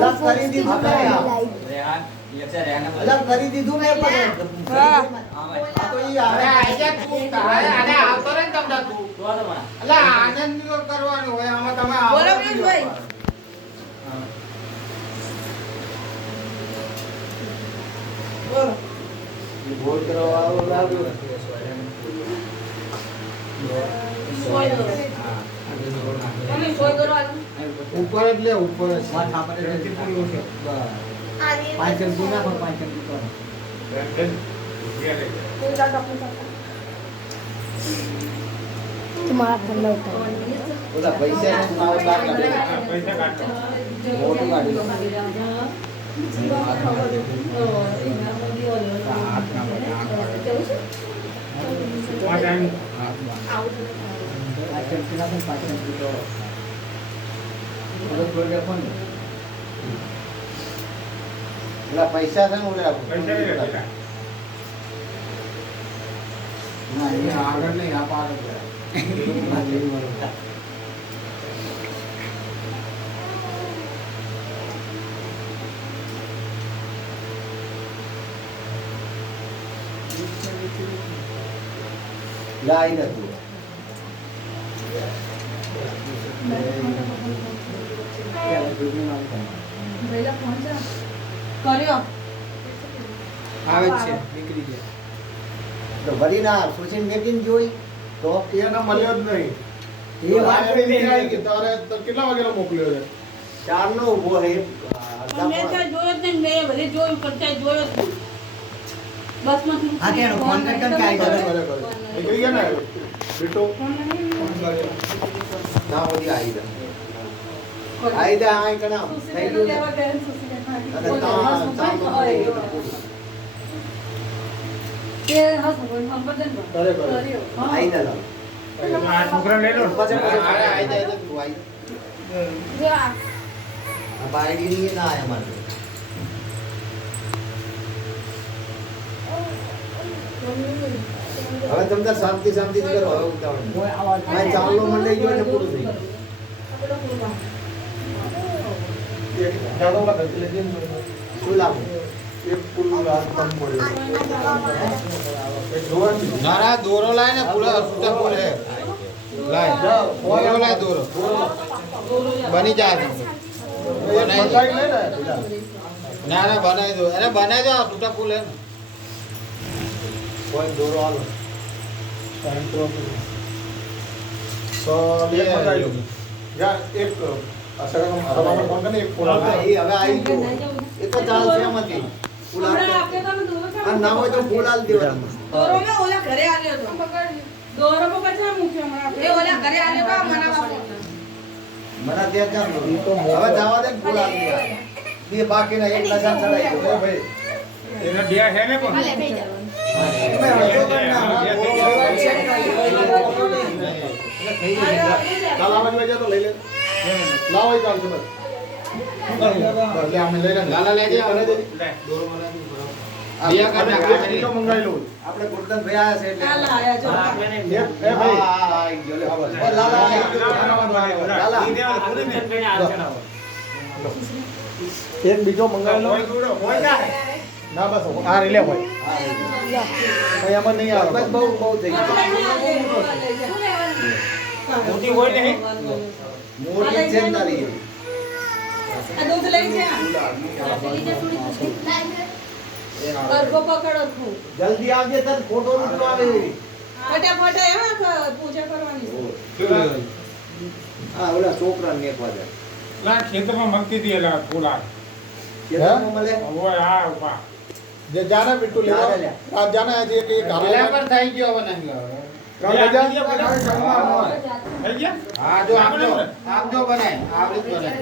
અલગ કરી દીધું ને અલગ કરી દીધું ને પણ આ તો ઈ આવે આને આવતો રે તમને તું અલા આનંદ કરવાનું હોય આમાં તમે બોલો ભાઈ બોલો બોલ કરવા વાળો લાગ્યો ઉપર જ લે ઉપર જ માથા પર રેતી પૂરી છે પાંચ ચમચી નાખો પાંચ ચમચી કરો तुम्हारा ठंडा होता है ઓલા પૈસા ને પાવ કાઢ પૈસા કાઢો મોટું કાઢી લો પાંચ ચમચી નાખો પાંચ ચમચી કરો થોડું રાખો ને ઓલા પૈસા છે ને ઓલા પૈસા લઈ લે ના એ આગળ નહીં આ પાર જ લાઈ નથી કર્યો આવે છે નીકળી જાય તો ભરી ના સુશીલ મેકિન જોઈ તો એને મળ્યો જ નહીં એ વાત નહીં આવી કે તારે તો કેટલા વાગેનો મોકલ્યો છે ચારનો ઉભો હે પણ મેં ત્યાં જોયો જ નહીં મેં ભલે જોયું પણ ત્યાં જોયો જ નહીં બસમાંથી હા કેનો ફોન કર કે આવી કરે જતો કરે નીકળી ગયા ને બેટો ના ઓલી આવી જા આવી જા આઈ કણા થઈ ગયું ને. અને કરે કરે આઈ જા લો આ છોકરા લઈ લો પછી આરે આવી જાય તો તું આવી આ બાયડી ની ના આયા મારે હવે તમને શાંતિ શાંતિ કરો હવે ઉતાવળ નહીં ચાલો મંડઈ ગયો ને પૂરું થઈ ગયું એક જાડો લા ઘર લેજે શું લાવું એક પુલ રાત કમ પડ્યો એક જોવાની ના ના દોરો લાય ને પૂરા છૂટા ફૂલ હે લાય દોરો લાય દોરો બની જાય બનાવી લે ને ના ના બનાવી દો અરે બનાવી દો છૂટા ફૂલ હે ને કોઈ દોરો આલો ટાઈમ તો એક બનાવી લો યા એક અસર હવામાં કોણ કરે એક પુલ હા, એ હવે આવી ગયો એ તો ચાલશે એમાંથી ફૂલ આ ના હોય તો ફૂલ આલ દેવાનું દોરો મેં ઓલા ઘરે આલ્યો હતો દોરો પર પછી મૂક્યો હમણાં એ ઓલા ઘરે આલ્યો કા મનાવા મને ત્યાં ચાલ હવે જવા દે ને ફૂલ આલ દેવા બે બાકીના એક લસણ ચડાઈ દો એ ભાઈ એના બે છે ને પણ તમે હળજો કર ના ચાલ આવા જ તો લઈ લે લાવો એ ચાલ છે બસ લે અમે લઈ લે લાલા લેજે કરે દે લે દોરો બનાવી દિયા કર નાખ એક કિલો મંગાવી લો આપણે ગુરદન ભાઈ આયા છે એટલે હાલ આયા જો એ ભાઈ હા આવી ગયો લે ઓ લાલા આવી ગયો લાલા એક બીજો મંગાવી લો કોઈ દૂરો કોઈ જાય ના બસ આ રે લે ભાઈ ભાઈ આમાં નહીં આવે બસ બહુ બહુ થઈ ગયું મોટી હોય નહીં મોટી છે ને તારી આ દૂધ લઈ છે ગરબો પકડો છું જલ્દી આવજે તને ફોટો રૂપો આવે ફટાફટ હા પૂજા કરવાની હા ઓલા છોકરાને મેકવા દે લા ખેતરમાં મગતી હતી એલા ફૂલા ખેતરમાં મળે હવે આ ઉપા જે જાના બિટ્ટુ લેવા લે. આ જાના આજે એક પેલા પર થઈ ગયો હવે નહીં કામ લજા થઈ ગયા હા જો આમ જો બનાય આવડી બનાય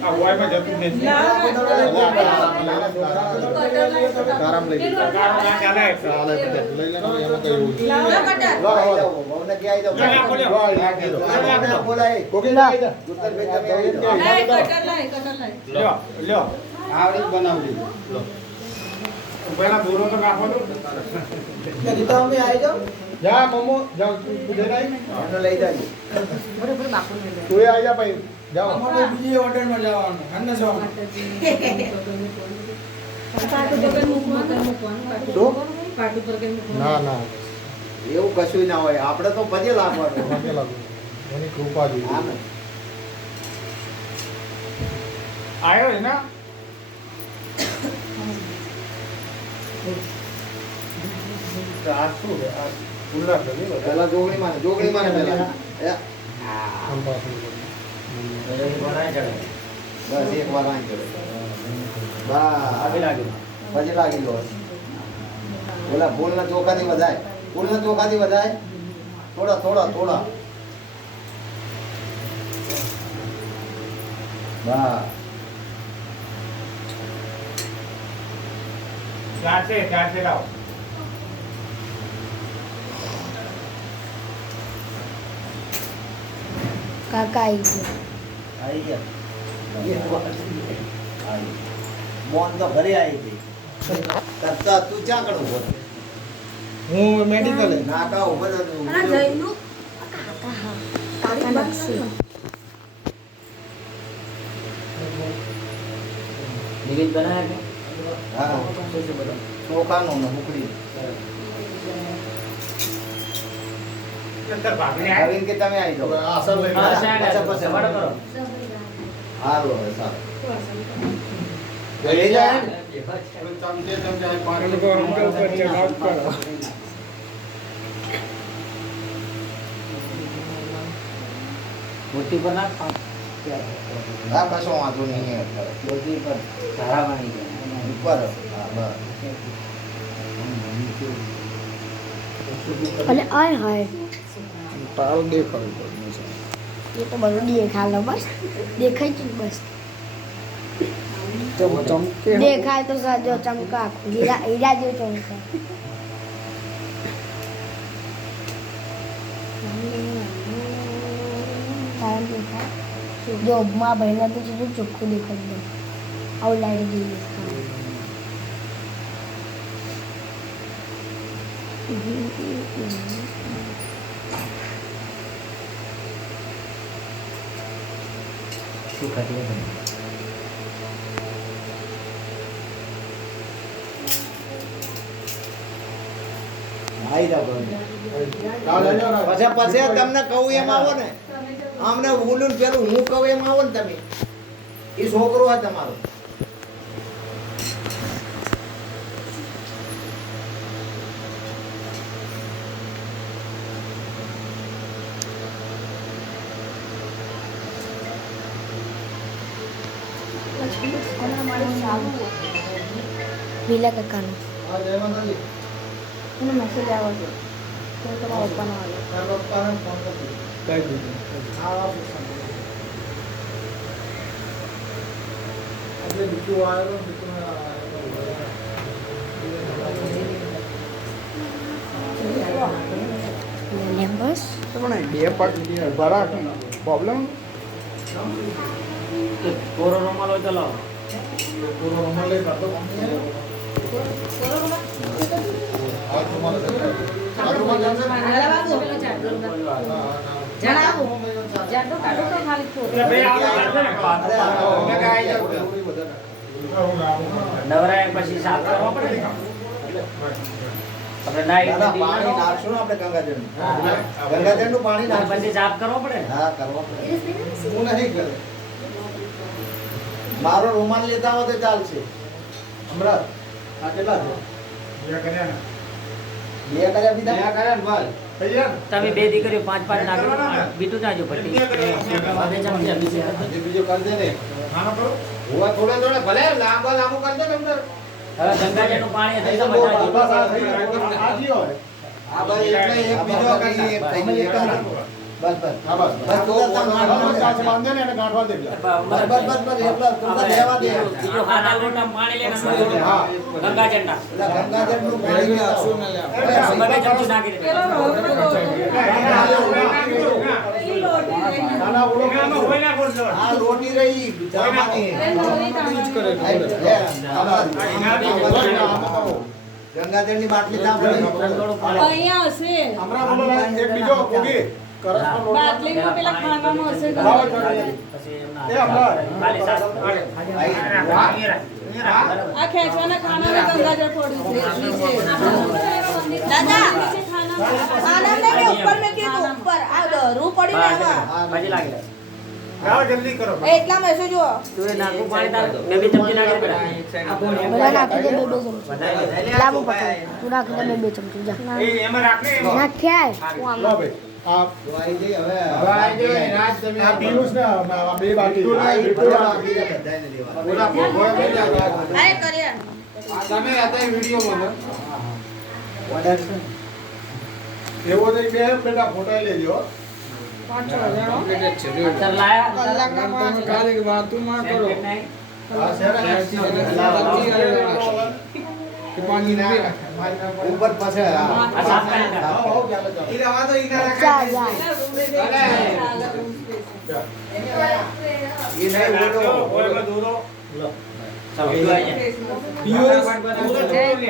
આ વાયમાં જતું નથી આરામ લઈ લે કારો ના ચાલે ચાલે લઈ લે એમાં કઈ એવું લાવો કટર આવી જાઓ બહુને કે આવી લે, લે, જાઓ બોલ્યો. બોલાય કોકી ના ગુરદન ભાઈ તમે આવી જાઓ લાય કટર લાય લ્યો લ્યો આવડી બનાવી લીધું પહેલા દોરો તો નાખો તો ગીતા અમે આવી જાઓ જા મમ્મો જાઓ તું જઈને આવી એને લઈ જાજો. બરોબર બાપુને દે. તું આવી જા ભાઈ જાઓ અમારે બીજી હોટલમાં જવાનું અને જવાનું પાટુ પર કઈ મૂકવાનું શું? પાટુ પર કઈ મૂકવાનું ના ના એવું કશું ના હોય આપણે તો પગે લાગવાનું. પગે લાગુ એની કૃપા હા જોઈએ ને. આવ્યો છે ને આ શું છે આ ઉલ્લા છે ને બધા પેલા જોગણીમાં ને પેલા એ, સંપાસન બસ એક વાર આઈ ચડે. બસ પછી લાગી લો. ઓલા ફૂલના ચોખાથી વધાય. થોડા બસ ત્યાંથી લાવો કાકા આવી ગયા આવી ગયા. મોન તો ઘરે આવી ગઈ. કરતા તું ક્યાં કરું બોલ? હું મેડિકલ નાકા ઉપર જ અને જઈનું કાકા નક્ષી હા ચોખાનું ને ઉકળી. અંદર ભાગને આવ્યો નવીન કે તમે આવી જાઓ. આસર લઈ પછી સારું હવે સારું. લઈ જાય ને? ચમચે પાણી હા કશો વાંધો નહીં ઉપર હા બસ. અને આય હાય તાળ દેખાય એ તો બધું દેખાય લો બસ દેખાય છે બસ ચમકે દેખાય તો સાજો ચમકા હીરા હીરા જેવો ચમકા કારણ દેખાય જો માં ભાઈના તો સીધું ચોખ્ખું દેખાય આવું લાઈટ જેવું આવી જાઓ પછી તમને કહું એમ આવો ને. આમને બોલું પેલું હું કહું એમ આવો ને તમે. એ છોકરો હોય તમારો. વિલા કાકાનો આ જય માતાજી એનો મેસેજ આવ્યો છે તો તમારા પપ્પાનો આવ્યો તારા પપ્પાને ફોન કરી કઈ દીધું આ આજે બીજું આવ્યો બસ પણ બે પાર્ટ ભરા પ્રોબ્લેમ પૂરો રમાલ લઈ કાઢો આ તમારે જણાવો જાડો કાઢો તો ખાલી એટલે બે આવો કાઢે ને નવરાય પછી સાફ કરવા પડે ને આપણે નાઈ દાદા, પાણી નાખશું ને આપણે ગંગાજળનું. ગંગાજળનું પાણી નાખશું. પછી સાફ કરવો પડે ને હા કરવા પડે. હું નહીં કરે મારો રૂમાલ લેતા હો તો ચાલશે. હમણાં આ કેટલા છે? બે કર્યા ને બે કર્યા બીજા? ત્યાં કર્યા ને ભાઈ તૈયાર તમે બે દીકરીઓ પાંચ પાંચ નાખો બીટું નાખજો પટ્ટી હવે ચમચી બીજી આજે બીજો કરી દે ને નાનો કરો હોવા થોડે ભલે લાંબુ કરી દે તમને. હવે ગંગાજળનું પાણી થઈ બસ આ થઈ ગયું. આ જીઓ હોય આ ભાઈ એટલે એક બીજો કરી એક થઈ ગયું, એક જ. બસ બસ હા બસ બસ તું તો ચાલશે બાંધે ને એને ગાંઠવા દે પેલા. બસ બસ બસ બસ એટલા તું તો રહેવા દે. બીજો હાથા લોટા પાણી લઈને હા ગંગાજળના એટલે ગંગાજળનું પાણી લેતા આવો. બધા ચમચી નાખી દે નાના ઓળો આમાં હોય ના કોણ જવા આ રોટી રહી જામાની. કરે લે, દાદા. ગંગાજળની બાટલી ત્યાં પડી. અહીંયા હશે હમણાં બોલો ને, એક બીજો ભોગી. કરસનો લોટ. બાટલીમાં પેલા ખાનામાં હશે લાવો ગંગાજળ. જલ્દી. પછી એમના એ હમણાં. ખાલી સાસ પડે. આ ખેંચવાના ખાનામાં ગંગાજળ પડ્યું છે નીચે. દાદા નીચે ખાનામાં આનંદ ને ઉપર મેં કીધું ઉપર આ દરું પડ્યું ને એમાં પછી લાગે લાવો જલ્દી કરો. એ એટલા મેસેજ જો તું એ નાખું પાણી તાર બે બે ચમચી નાખી દે બધા નાખી દે 2 ચમચી લાંબુ પકડ તું નાખી દે 2 ચમચી જા એ એમાં રાખ ને એમાં. નાખ્યા લો ભાઈ. આ તો આઈ જઈ હવે. હવે આઈ ગયો એ રાત તમે આ પીયુષ ને આ બે બાકી. આ આ ઈ બિલકુલ બધા બાકી. બાકી છે, બધાયને લેવા. પૂરા ભોગવા થઈ જાય. આય કરે તમે હતા વિડીયો માં ઓર્ડર છે. એવો તો બે બેટા ફોટા લેજો. અત્યારે લાયા કાલે વાતું માં કરો હા, શેરા. પાણી ના ઉપર પાસે આ સાફ કરીને હા, હો, ચાલો, ચાલો. ઈ રવા તો ઈ ના જા જા ઈ નહીં ઓલો. ચાલો તું આઈ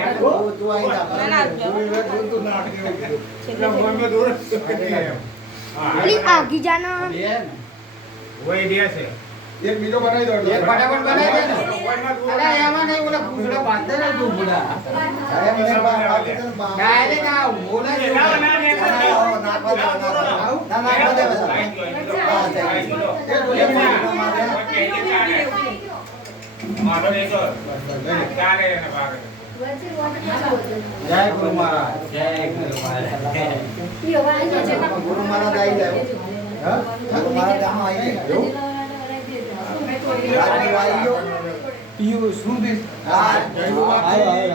જા તું આઈ જા. તું નાખ દેવું કીધું. એટલે મોહમ્મદ દૂર જ હા, પ્લીઝ આગી જાના વહી દે છે. એક બીજો બનાવી દો. એક ફટાફટ બનાવી દે ને. મોબાઈલમાં દૂર અરે એમાં નહીં ઓલા પૂછડા બાંધે ને તું ભૂલા અરે મને બાકી છે ને બા- ડાયરેક્ટ આ મોના ના, ના, ના, ના, નાખવા દે, નાખવા દે. ના, નાખવા દે બધા. હા, ચાલ. જય ગુરુ મહારાજ જય ગુરુ મહારાજ ગુરુ મહારાજ આવી જાય. હા? ગુરુ મહારાજ આમાં આવી જાય. એવું? રાજુ આવી ગયો? હા.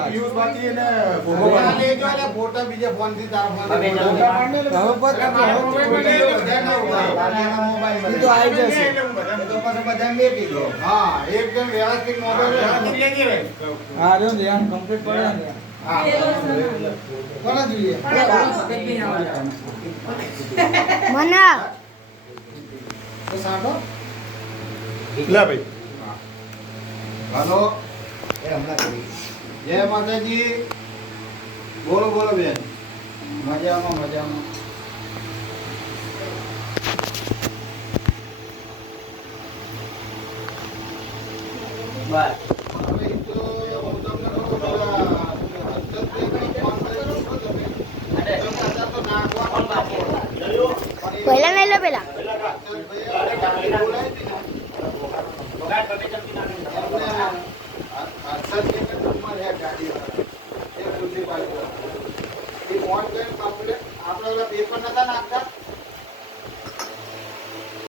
પિયુષ બાકી અને ભોગો ફોટા બાકી. લેજો એટલે ફોટા બીજે ફોન થી તારા ફોન હવે થી જલ્દી. ફોટા પાડ ને. એટલે મારો મોબાઈલ લઈ લો, ધ્યાન રાખો. બાકીના મોબાઈલ એ તો આવી જશે. એ તો પછી બધા મેકી દો. હા એકદમ વ્યવસ્થિત મોબાઈલ હા કોના જોઈએ મના તો સાંભળો લે ભાઈ. હાલો એ હમણાં કરી. જય માતાજી બોલો બોલો બેન મજામાં મજામાં બસ હવે ઈ તો હું તમને કહું પેલા હર્ષદભાઈને ફોન કરેલો છો તમે? તમે તો નાખવા પહેલા નહીં લો પેલા હર્ષદભાઈએ બોલાવી હતી ને? હર્ષદભાઈને રૂમમાં રહ્યા ગાડીવાળા. એ ખુરશી પાછળ. એ ફોન કરીને આપણે ઓલા પેપર નતા નાખતા